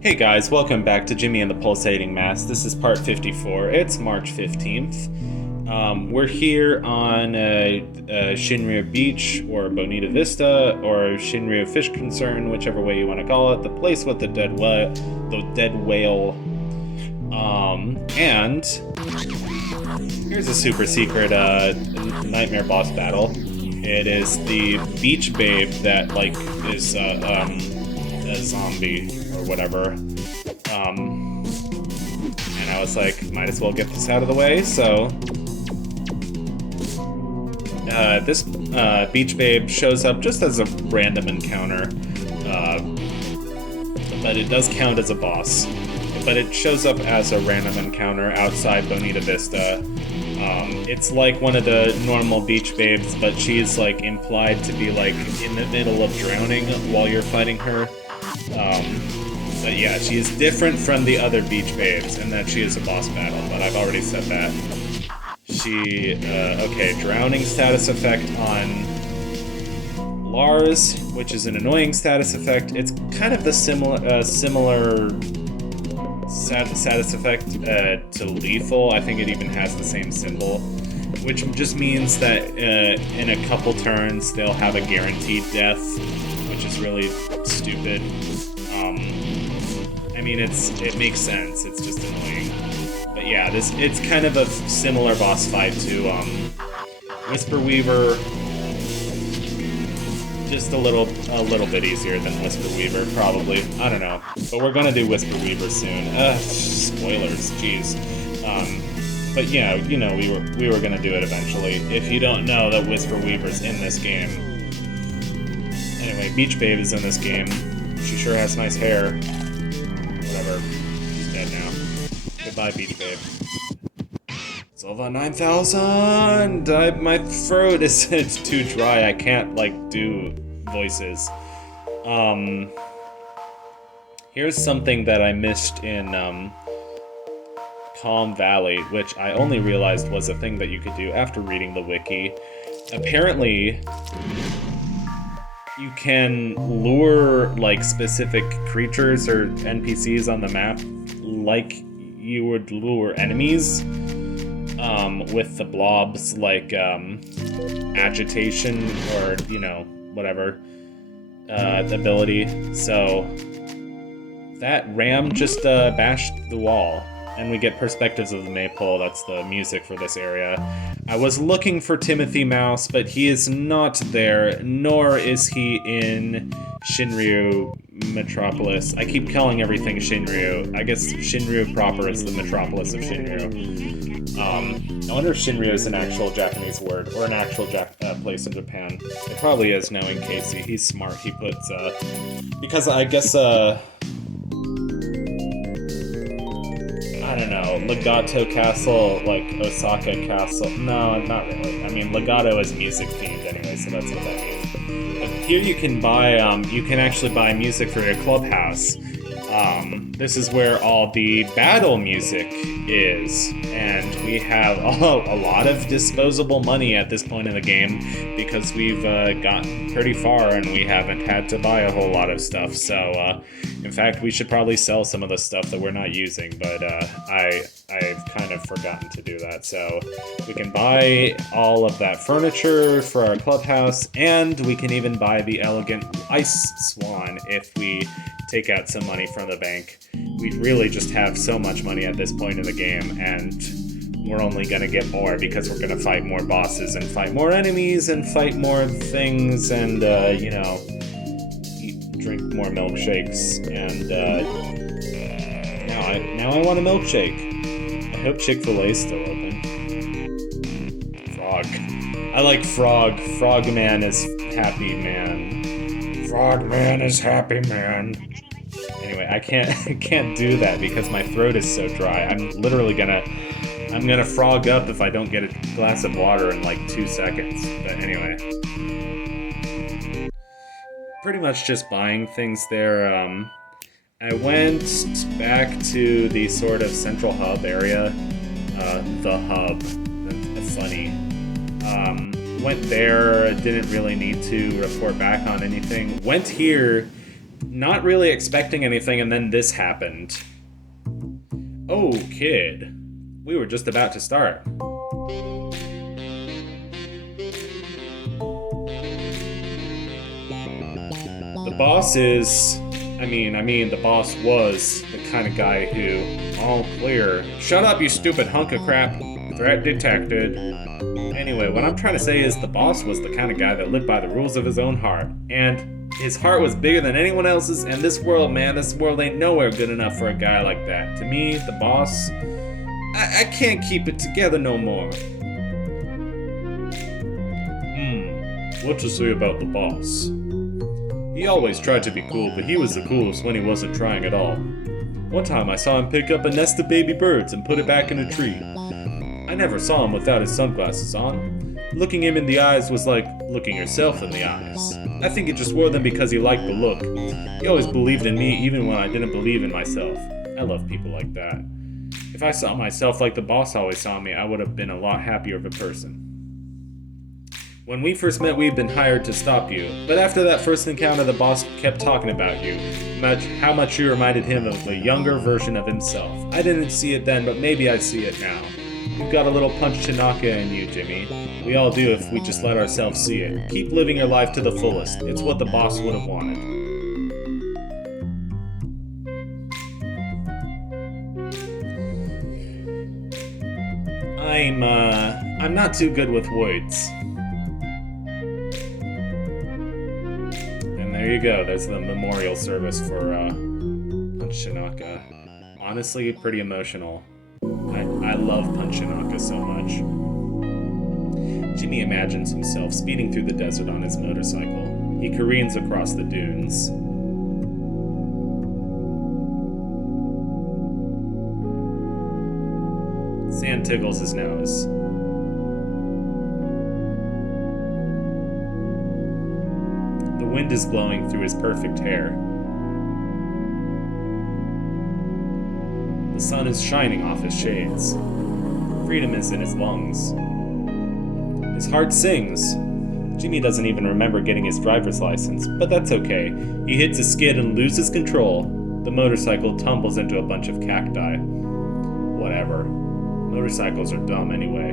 Hey guys, welcome back to Jimmy and the Pulsating Mass. This is part 54. It's March 15th. We're here on Shinryu Beach, or Bonita Vista, or Shinryu Fish Concern, whichever way you want to call it. The place with the dead whale. And here's a super secret nightmare boss battle. It is the beach babe that is a zombie or whatever. And I was like, might as well get this out of the way. So this beach babe shows up just as a random encounter, but it does count as a boss. But it shows up as a random encounter outside Bonita Vista. It's like one of the normal beach babes, but she's like implied to be like in the middle of drowning while you're fighting her. But yeah, she is different from the other beach babes in that she is a boss battle, but I've already said that. Okay, drowning status effect on Lars, which is an annoying status effect. It's kind of the similar status effect to lethal. I think it even has the same symbol, which just means that in a couple turns they'll have a guaranteed death, which is really stupid. I mean, it makes sense. It's just annoying. But yeah, it's kind of a similar boss fight to Whisper Weaver. Just a little bit easier than Whisper Weaver, probably. I don't know, but we're gonna do Whisper Weaver soon. Spoilers, jeez. But yeah, you know, we were gonna do it eventually. If you don't know that Whisper Weaver's in this game. Anyway, Beach Babe is in this game. She sure has nice hair. Whatever. She's dead now. Goodbye, Beach Babe. Silva 9000! My throat is it's too dry. I can't, do voices. Here's something that I missed in, Calm Valley, which I only realized was a thing that you could do after reading the wiki. Apparently, you can lure, specific creatures or NPCs on the map like you would lure enemies, with the blobs, agitation or, whatever, ability. So that ram just bashed the wall, and we get perspectives of the maypole. That's the music for this area. I was looking for Timothy Mouse, but he is not there, nor is he in Shinryu Metropolis. I keep calling everything Shinryu. I guess Shinryu proper is the metropolis of Shinryu. I wonder if Shinryu is an actual Japanese word, or an actual place in Japan. It probably is, knowing Casey. He's smart. He puts, because I guess, I don't know, Legato Castle, Osaka Castle. No, not really. I mean, Legato is music themed anyway, so that's what that means. But here you can buy, you can actually buy music for your clubhouse. This is where all the battle music is, and we have a lot of disposable money at this point in the game because we've gotten pretty far and we haven't had to buy a whole lot of stuff. So, in fact, we should probably sell some of the stuff that we're not using, but I've kind of forgotten to do that. So we can buy all of that furniture for our clubhouse, and we can even buy the elegant ice swan if we take out some money from the bank. We really just have so much money at this point in the game, and we're only gonna get more because we're gonna fight more bosses and fight more enemies and fight more things and, drink more milkshakes. And now I want a milkshake. I hope Chick-fil-A's still open. Frog. I like Frog. Frogman is happy man. Frogman is happy man. Anyway, I can't do that because my throat is so dry. I'm literally gonna frog up if I don't get a glass of water in 2 seconds. But anyway, pretty much just buying things there. I went back to the sort of central hub area, the hub. That's funny. Went there, didn't really need to report back on anything. Went here not really expecting anything, and then this happened. Oh, kid. We were just about to start. The boss is... the boss was the kind of guy who... All clear. Shut up, you stupid hunk of crap. Threat detected. Anyway, what I'm trying to say is the boss was the kind of guy that lived by the rules of his own heart. And his heart was bigger than anyone else's, and this world, man, this world ain't nowhere good enough for a guy like that. To me, the boss... I can't keep it together no more. What to say about the boss? He always tried to be cool, but he was the coolest when he wasn't trying at all. One time I saw him pick up a nest of baby birds and put it back in a tree. I never saw him without his sunglasses on. Looking him in the eyes was like looking yourself in the eyes. I think he just wore them because he liked the look. He always believed in me even when I didn't believe in myself. I love people like that. If I saw myself like the boss always saw me, I would have been a lot happier of a person. When we first met, we'd been hired to stop you, but after that first encounter, the boss kept talking about you, how much you reminded him of a younger version of himself. I didn't see it then, but maybe I see it now. You've got a little punch Tanaka in you, Jimmy. We all do if we just let ourselves see it. Keep living your life to the fullest. It's what the boss would have wanted. I'm not too good with words. And there you go, there's the memorial service for Punch Tanaka. Honestly, pretty emotional. I love Punch Tanaka so much. Jimmy imagines himself speeding through the desert on his motorcycle. He careens across the dunes. Sand tickles his nose. The wind is blowing through his perfect hair. The sun is shining off his shades. Freedom is in his lungs. His heart sings. Jimmy doesn't even remember getting his driver's license, but that's okay. He hits a skid and loses control. The motorcycle tumbles into a bunch of cacti. Whatever. Motorcycles are dumb anyway.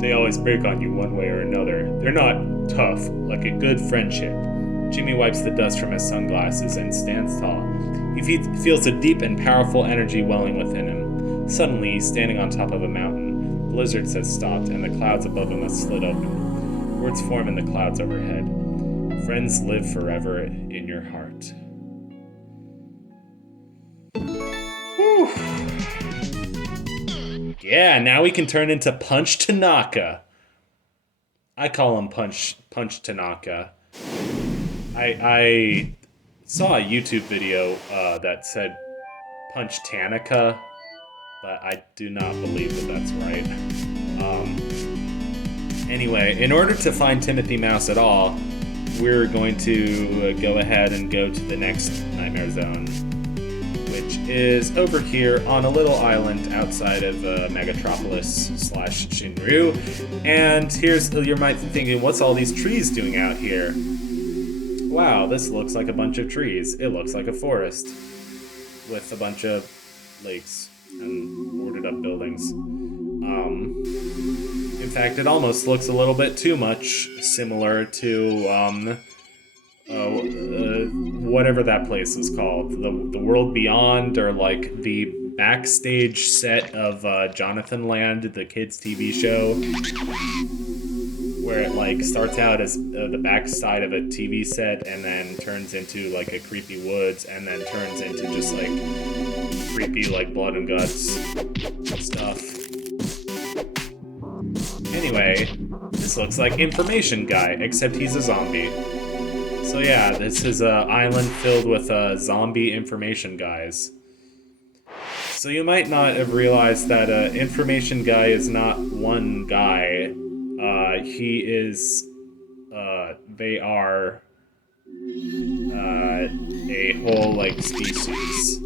They always break on you one way or another. They're not tough, like a good friendship. Jimmy wipes the dust from his sunglasses and stands tall. He feels a deep and powerful energy welling within him. Suddenly, he's standing on top of a mountain. Blizzards has stopped, and the clouds above him have slid open. Words form in the clouds overhead. Friends live forever in your heart. Whew. Yeah, now we can turn into Punch Tanaka. I call him Punch Tanaka. I saw a YouTube video that said Punch Tanaka, but I do not believe that that's right. Anyway, in order to find Timothy Mouse at all, we're going to go ahead and go to the next Nightmare Zone, which is over here on a little island outside of Megatropolis/Shinryu. And you might be thinking, what's all these trees doing out here? Wow, this looks like a bunch of trees. It looks like a forest with a bunch of lakes and boarded up buildings. In fact, it almost looks a little bit too much similar to whatever that place is called, the World Beyond, or like the backstage set of Jonathan Land, the kids' TV show, where it like starts out as the backside of a TV set and then turns into like a creepy woods and then turns into just like creepy like blood and guts stuff. Anyway, this looks like Information Guy, except he's a zombie. So yeah, this is an island filled with zombie information guys. So you might not have realized that Information Guy is not one guy. He is, they are a whole, like, species.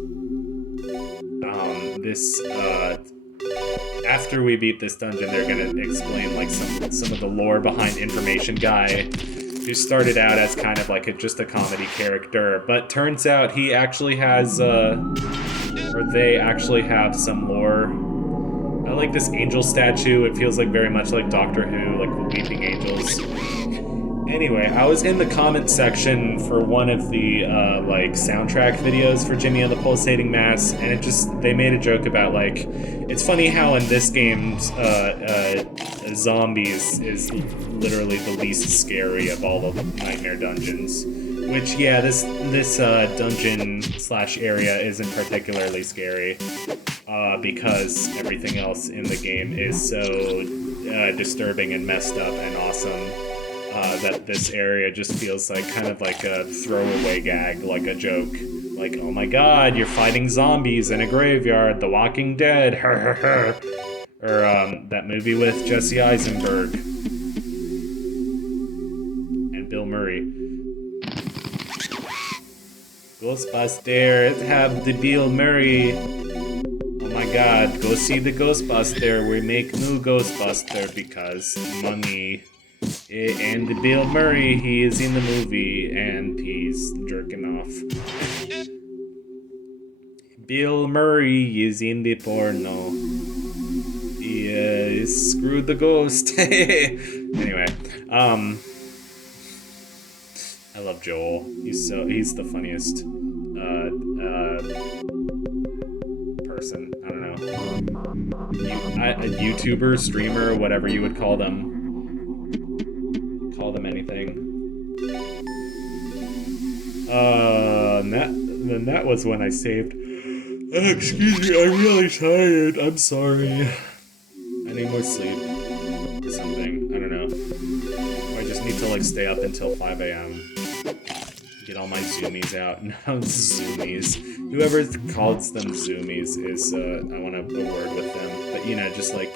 After we beat this dungeon, they're gonna explain, like, some of the lore behind Information Guy. who started out as kind of like just a comedy character, but turns out he actually has, or they actually have some lore. I like this angel statue. It feels like very much like Doctor Who, like the Weeping Angels. Anyway, I was in the comment section for one of the like soundtrack videos for Jimmy and the Pulsating Mass, and they made a joke about like, it's funny how in this game zombies is literally the least scary of all the nightmare dungeons. Which, yeah, this dungeon / area isn't particularly scary because everything else in the game is so disturbing and messed up and awesome. That this area just feels like kind of like a throwaway gag, like a joke. Like, oh my god, you're fighting zombies in a graveyard, The Walking Dead, or that movie with Jesse Eisenberg and Bill Murray. Ghostbuster, have the Bill Murray. Oh my god, go see the Ghostbuster. We make new Ghostbuster because money. And Bill Murray, he is in the movie, and he's jerking off. Bill Murray is in the porno. He screwed the ghost. Anyway, I love Joel. He's the funniest person. I don't know. A YouTuber, streamer, whatever you would call them. Call them anything. And that was when I saved. Excuse me, I'm really tired. I'm sorry. I need more sleep. Or something. I don't know. Or I just need to like stay up until 5 a.m. Get all my zoomies out. No, zoomies. Whoever calls them zoomies is, I want a word with them. But you know, just like,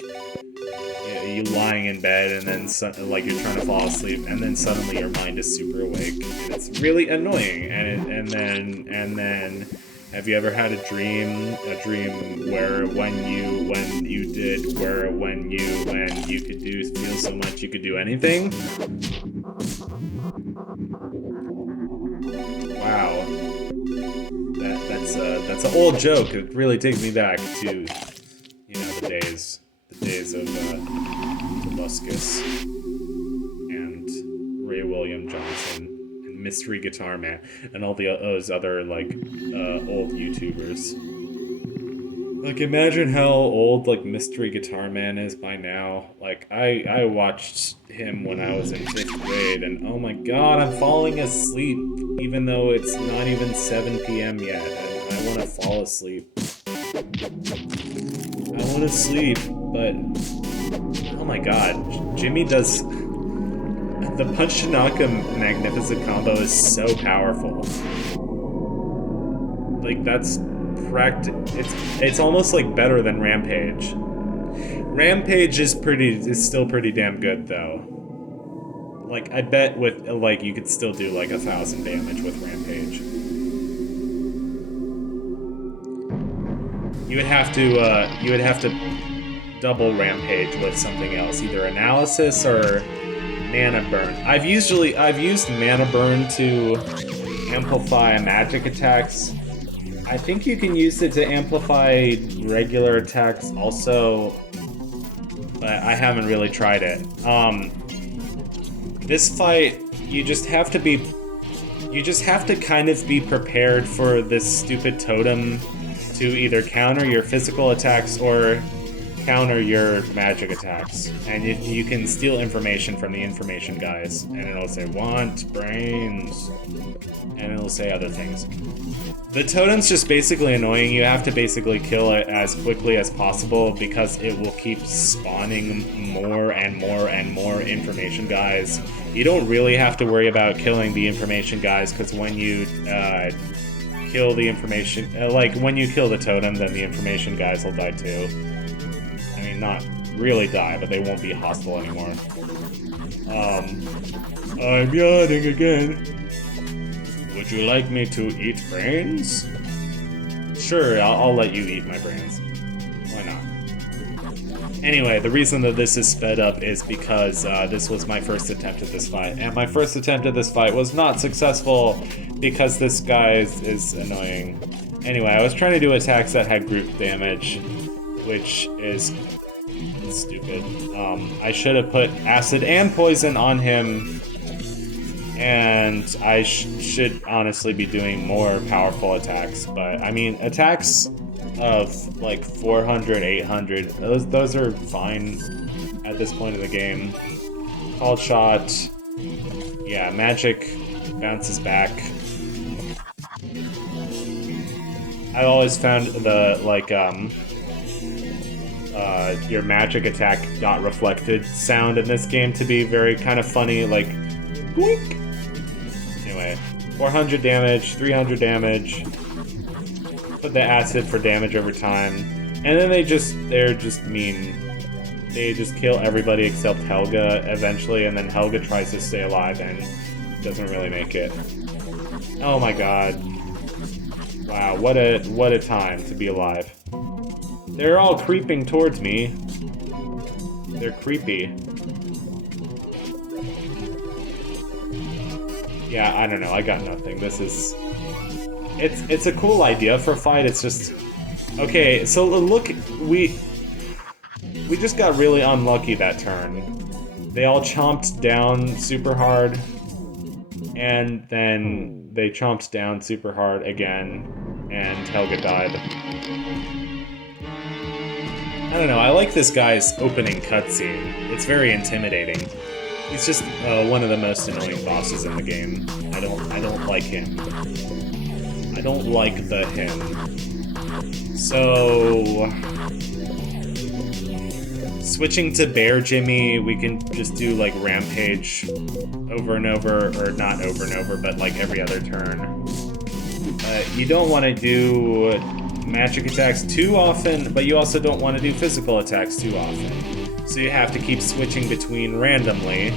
you lying in bed and then like you're trying to fall asleep and then suddenly your mind is super awake and it's really annoying and then have you ever had a dream where when you could feel so much you could do anything? Wow, that's an old joke. It really takes me back to, you know, the days of Tobuscus and Ray William Johnson and Mystery Guitar Man and all those other like old YouTubers. Like, imagine how old like Mystery Guitar Man is by now. Like, I watched him when I was in 5th grade, and oh my god, I'm falling asleep even though it's not even 7 p.m. yet, and I want to fall asleep. I want to sleep, but oh my god, Jimmy does the Punch to Knockem Magnificent combo is so powerful. Like, that's it's almost like better than Rampage. Rampage is still pretty damn good though. Like, I bet with like you could still do like 1,000 damage with Rampage. You would have to double Rampage with something else, either Analysis or Mana Burn. I've used Mana Burn to amplify magic attacks. I think you can use it to amplify regular attacks also, but I haven't really tried it. This fight, you just have to kind of be prepared for this stupid totem to either counter your physical attacks or counter your magic attacks. And you can steal information from the information guys, and it'll say, want brains, and it'll say other things. The totem's just basically annoying. You have to basically kill it as quickly as possible because it will keep spawning more and more and more information guys. You don't really have to worry about killing the information guys because when you kill the information, like when you kill the totem, then the information guys will die too. I mean, not really die, but they won't be hostile anymore. I'm yawning again. Would you like me to eat brains? Sure, I'll let you eat my brains. Why not? Anyway, the reason that this is sped up is because this was my first attempt at this fight, and my first attempt at this fight was not successful because this guy is annoying. Anyway, I was trying to do attacks that had group damage, which is stupid. I should have put acid and poison on him, and I should honestly be doing more powerful attacks, but I mean, attacks of like 400, 800, those are fine at this point in the game. Called shot, yeah, magic bounces back. I've always found the your magic attack dot reflected sound in this game to be very kind of funny, like boink. Anyway, 400 damage, 300 damage. Put the acid for damage over time, and then they're just mean. They just kill everybody except Helga eventually, and then Helga tries to stay alive and doesn't really make it. Oh my god. Wow, what a time to be alive. They're all creeping towards me. They're creepy. Yeah, I don't know, I got nothing. This is... It's a cool idea for a fight, it's just... Okay, so look, we just got really unlucky that turn. They all chomped down super hard, and then they chomped down super hard again, and Helga died. I don't know, I like this guy's opening cutscene. It's very intimidating. He's just one of the most annoying bosses in the game. I don't like him. I don't like the him. So... Switching to Bear Jimmy, we can just do like Rampage over and over, or not over and over, but like every other turn. You don't want to do magic attacks too often, but you also don't want to do physical attacks too often. So you have to keep switching between randomly.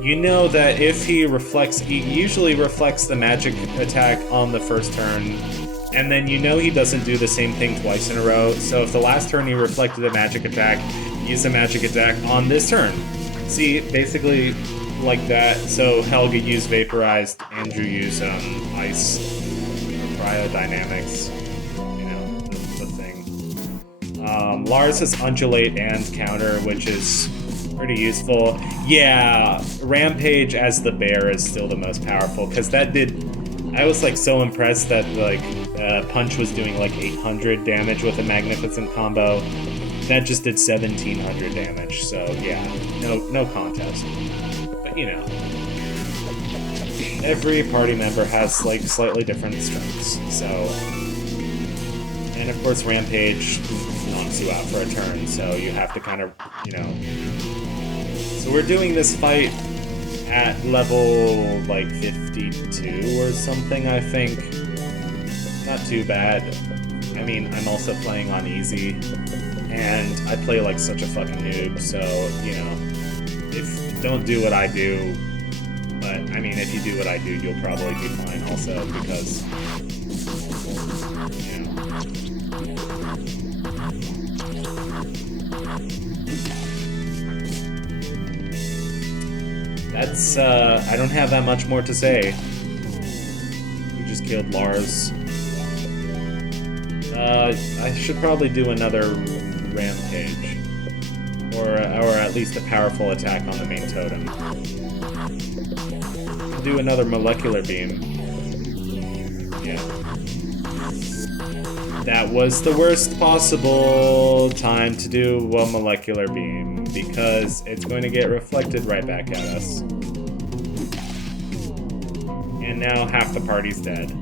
You know that if he usually reflects the magic attack on the first turn, and then you know he doesn't do the same thing twice in a row, so if the last turn he reflected a magic attack, use a magic attack on this turn. See, basically like that. So Helga used Vaporized, Andrew used Ice, Cryodynamics, you know, the thing. Lars has Undulate and Counter, which is pretty useful. Yeah, Rampage as the bear is still the most powerful, because that did... I was like so impressed that like Punch was doing like 800 damage with a Magnificent combo. That just did 1700 damage, so yeah, no contest. But you know, every party member has like slightly different strengths, so... And of course Rampage knocks you out for a turn, so you have to kind of, you know... So we're doing this fight at level like 52 or something, I think. Not too bad. I mean, I'm also playing on easy, and I play like such a fucking noob, so, you know, don't do what I do, but, I mean, if you do what I do, you'll probably be fine also, because, you know. That's, I don't have that much more to say. We just killed Lars. I should probably do another Rampage. Or at least a powerful attack on the main totem. Do another Molecular Beam. Yeah. That was the worst possible time to do a Molecular Beam, because it's going to get reflected right back at us. And now half the party's dead.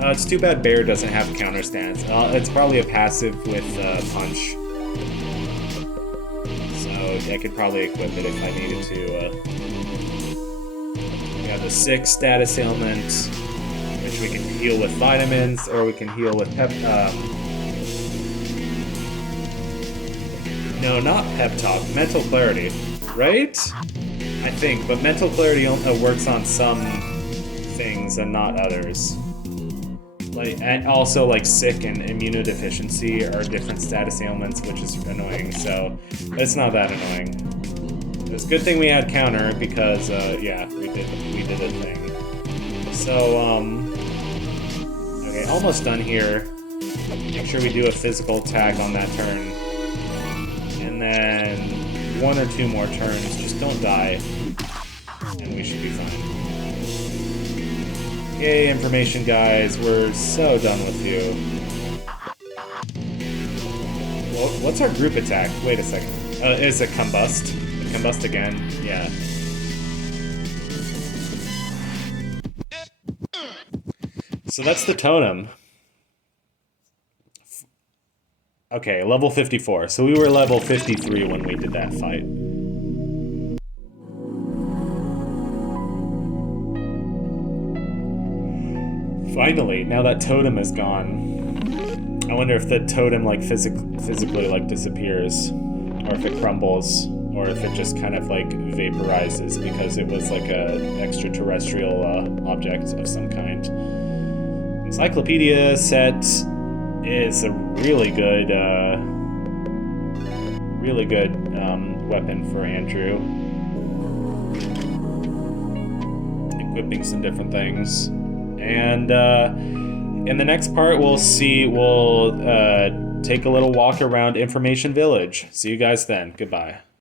It's too bad Bear doesn't have counter stance. It's probably a passive with Punch. So I could probably equip it if I needed to. We have the 6 status ailment, which we can heal with vitamins, or we can heal with no, not Pep Talk, Mental Clarity, right? I think, but Mental Clarity works on some things and not others. Like, and also like sick and immunodeficiency are different status ailments, which is annoying. So it's not that annoying. It's a good thing we had counter because yeah, we did a thing. So okay, almost done here. Make sure we do a physical attack on that turn, and then 1 or 2 more turns. Just don't die, and we should be fine. Yay, information guys, we're so done with you. Well, what's our group attack? Wait a second. Is it Combust? Combust again? Yeah. So that's the totem. Okay, level 54. So we were level 53 when we did that fight. Finally, now that totem is gone. I wonder if the totem like physically like disappears, or if it crumbles, or if it just kind of like vaporizes because it was like a extraterrestrial object of some kind. Encyclopedia set is a really good weapon for Andrew. Equipping some different things. And in the next part, we'll take a little walk around Information Village. See you guys then. Goodbye.